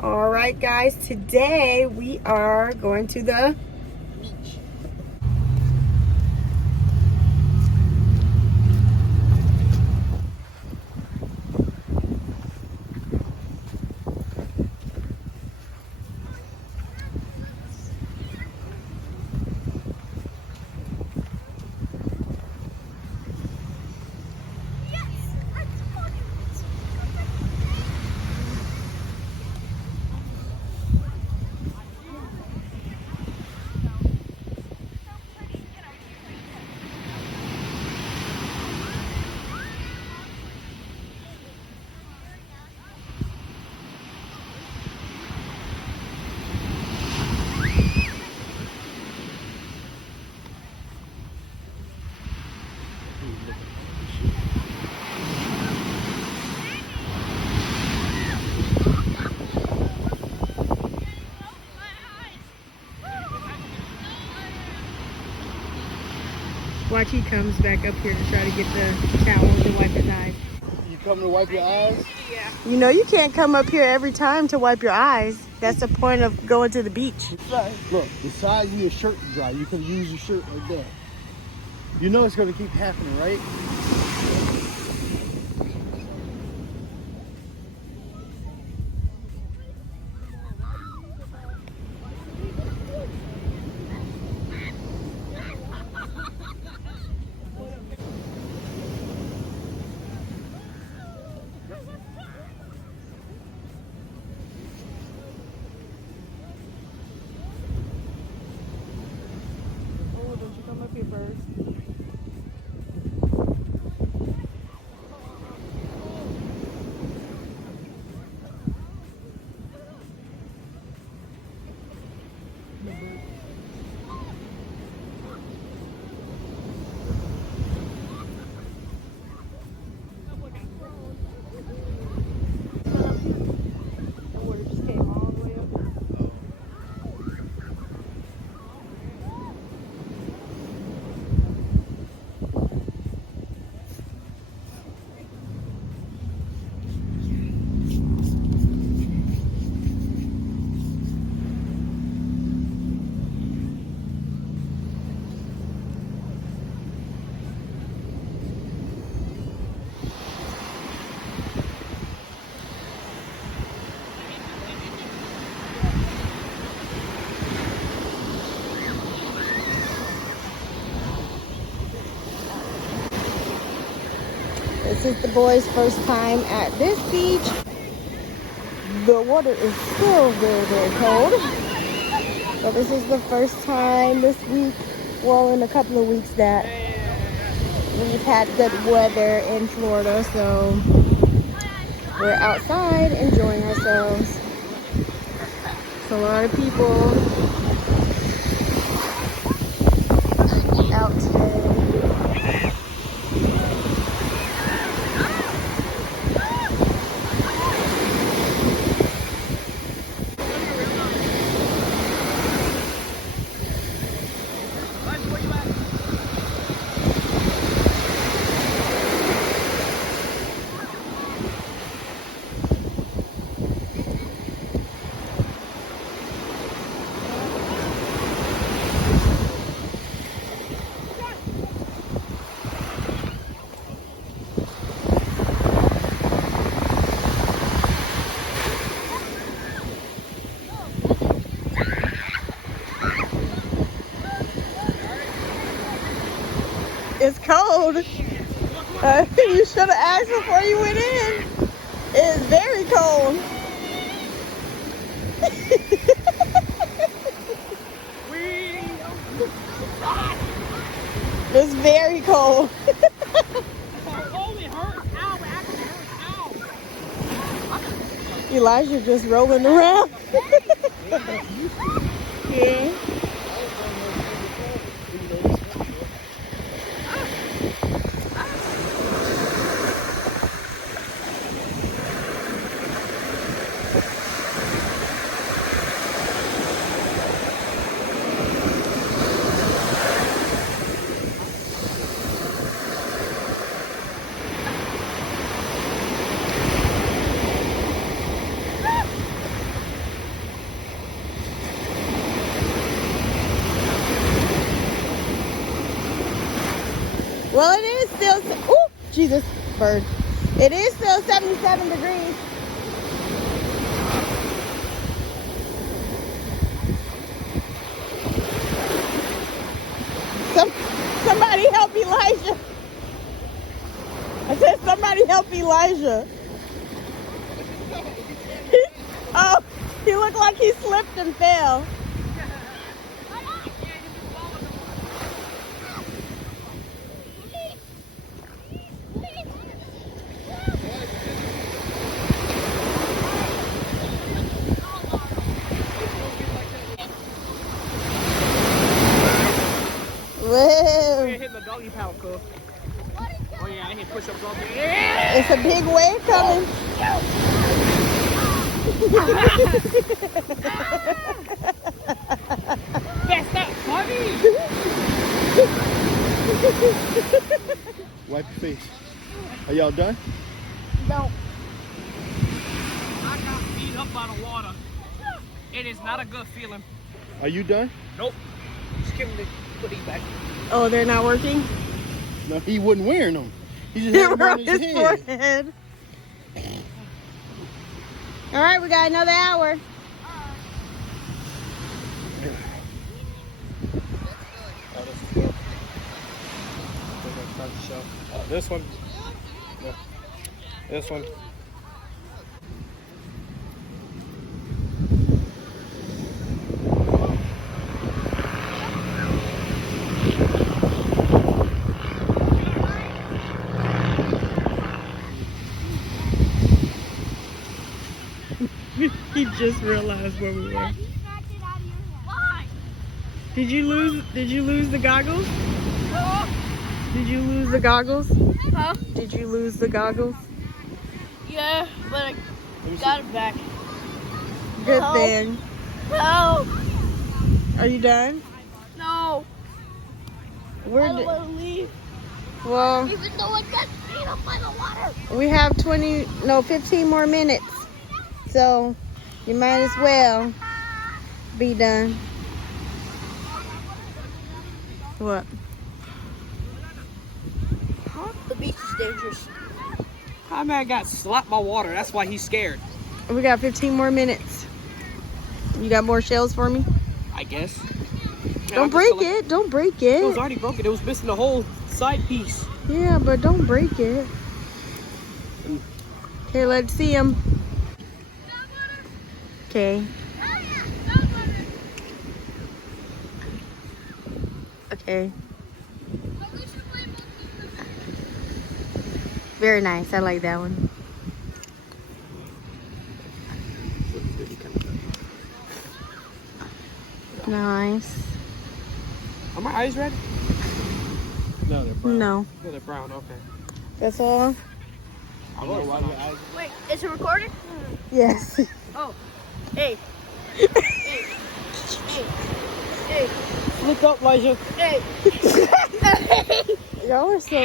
All right, guys, today we are going to the beach. Watch, he comes back up here to try to get the towel to wipe his eyes. You come to wipe your eyes? Yeah. You know you can't come up here every time to wipe your eyes. That's the point of going to the beach. Look, the size of your shirt is dry. You can use your shirt like that. You know it's going to keep happening, right? Oh, don't you come up here, birds. This is the boys' first time at this beach. The water is still very, very cold. But this is the first time this week, well, in a couple of weeks that we've had good weather in Florida. So we're outside enjoying ourselves. It's a lot of people out today. It's cold. You should have asked before you went in. It's very cold. It's very cold. Elijah just rolling around. Yeah. Well, it is still, ooh, Jesus, bird. It is still 77 degrees. Somebody help Elijah. I said, somebody help Elijah. Oh, he looked like he slipped and fell. Whoa. Hitting the doggy paddle, cool. Oh yeah, I hit push-ups all day. It's a big wave coming. That's not funny. Wipe your face. Are y'all done? No. I got beat up by the water. It is not a good feeling. Are you done? Nope. Just give me the hoodie back. Oh, they're not working? No, he wasn't wearing them. He just They had them were on on his his head. forehead. All right, we got another hour. This one. Yeah. This one. He just realized where we were. Did you lose the goggles? Did you lose the goggles? Huh? Did you lose the goggles? Yeah, but I got it back. Good No. thing. No, Are you done? no, I We're don't want to leave. well, Even though I got beat up by the water. we have 15 more minutes. So you might as well be done. What? The beach is dangerous. How man got slapped by water? That's why he's scared. We got 15 more minutes. You got more shells for me? I guess. Don't break it. Don't break It was it. already broken. It was missing the whole side piece. Yeah, but don't break it. Okay, let's see them. Okay. Okay. Very nice. I like that one. Nice. Are my eyes red? No, they're brown. No. No, they're brown. Okay. That's all? I don't know why your eyes. Wait, is it recording? Yes. Oh, hey, hey, hey, Look up, Elijah. hey. Y'all are so...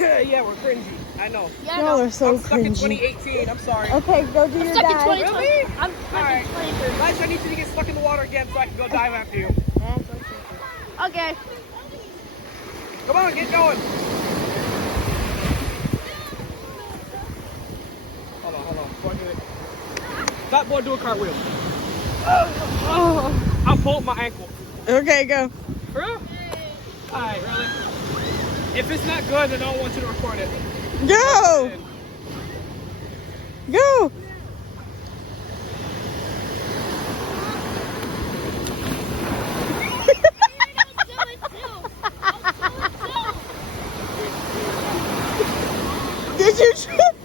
Yeah, we're cringy. I know. Yeah, I Y'all know. are so I'm stuck in cringy. 2018. I'm sorry. Okay, go do I'm your stuck in dive. 2020. Really? I'm stuck Alright. in 2030. Elijah, I need you to get stuck in the water again so I can go dive after you. Okay. Come on, get going. Hold on. Before I do it. That boy do a cartwheel. Oh. I'll pull up my ankle. Okay, go. For real? Alright, really? If it's not good, then I don't want you to record it. Go! Go! Did you trip?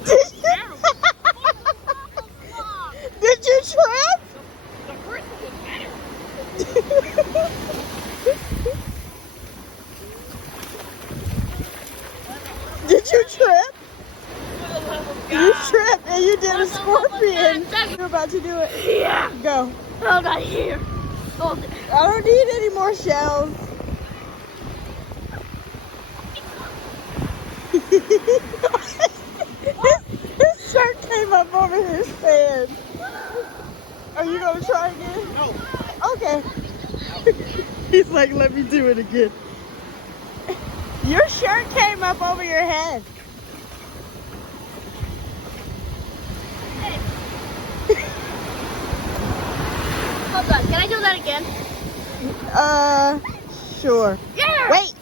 Did you trip? The first one was better. Did you trip? You tripped and you did a scorpion. You're about to do it. Yeah. Go. Oh, not here. Oh, I don't need any more shells. his shirt came up over his head. Are you gonna try again? No. Okay. He's like, let me do it again. Your shirt came up over your head. Hold on, can I do that again? Sure. Yeah! Wait,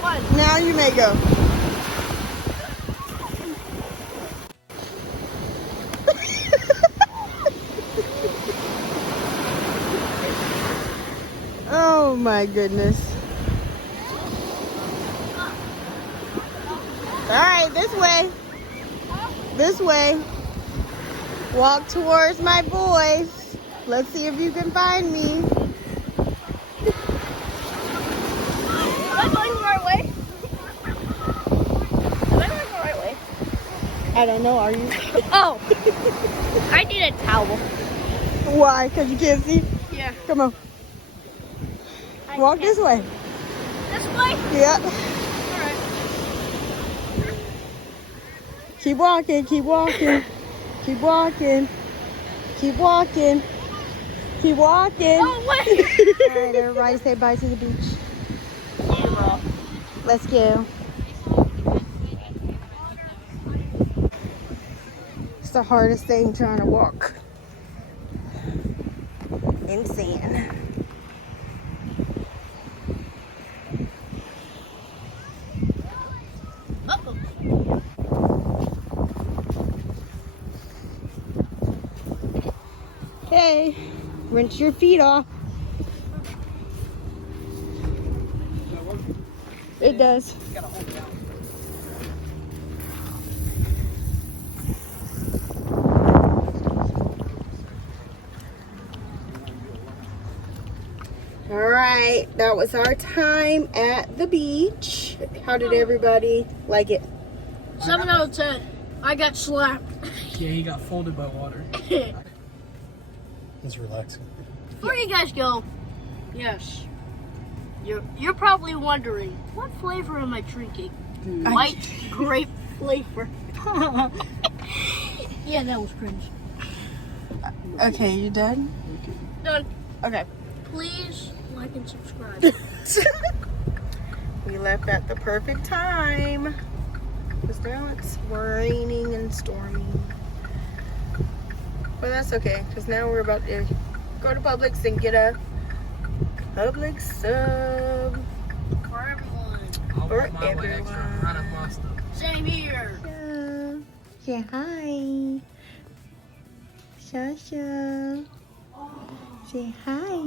What? now you may go. Oh my goodness. All right, this way. This way. Walk towards my boys. Let's see if you can find me. Am I going the right way? Am I going the right way? I don't know, are you? Oh! I need a towel. Why? Because you can't see? Yeah. Come on. Walk this way. This way? Yeah. Alright. Keep walking, keep walking. Keep walking. Keep walking. Keep walking. Oh, wait! All right, everybody say bye to the beach. Let's go. It's the hardest thing trying to walk in sand. Uh-oh. Hey, rinse your feet off. It does. All right, that was our time at the beach. How did everybody like it? 7 out of 10. I got slapped. Yeah, he got folded by water. It's relaxing. Before you guys go, yes, you're probably wondering, what flavor am I drinking? White grape flavor. Yeah, that was cringe. Okay, you done? Done. Okay. Please like and subscribe. We left at the perfect time. Because now it's raining and storming. But that's okay, because now we're about to go to Publix and get a Publix sub. For everyone. I'll For want my way extra. I'm out of my stuff. Same here. Say hi. Shasha. Say hi.